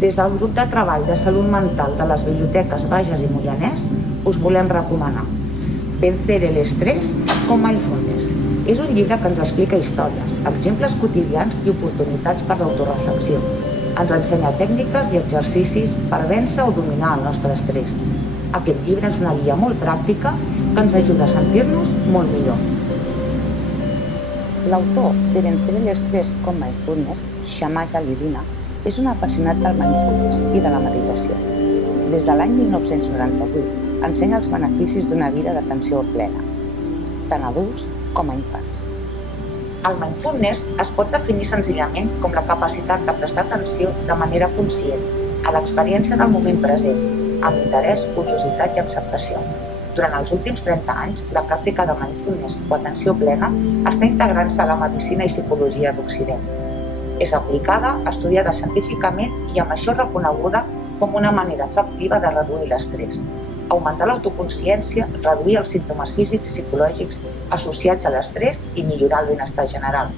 Des del grup de treball de salut mental de les biblioteques Bages i Moianès us volem recomanar Vencer el estrés con mindfulness. És un llibre que ens explica històries, exemples quotidians i oportunitats per l'autoreflexió. Ens ensenya tècniques i exercicis per vèncer o dominar el nostre estrès. Aquest llibre és una guia molt pràctica que ens ajuda a sentir-nos molt millor. L'autor de Vencer el estrés con mindfulness, Shamash Alidina, és un apassionat del mindfulness i de la meditació. Des de l'any 1998 ensenya els beneficis d'una vida d'atenció plena, tant adults com a infants. El mindfulness es pot definir senzillament com la capacitat de prestar atenció de manera conscient a l'experiència del moment present, amb interès, curiositat i acceptació. Durant els últims 30 anys, la pràctica de mindfulness o atenció plena està integrant-se a la medicina i psicologia d'Occident. És aplicada, estudiada científicament i amb això reconeguda com una manera efectiva de reduir l'estrès, augmentar l'autoconsciència, reduir els símptomes físics i psicològics associats a l'estrès i millorar el benestar general.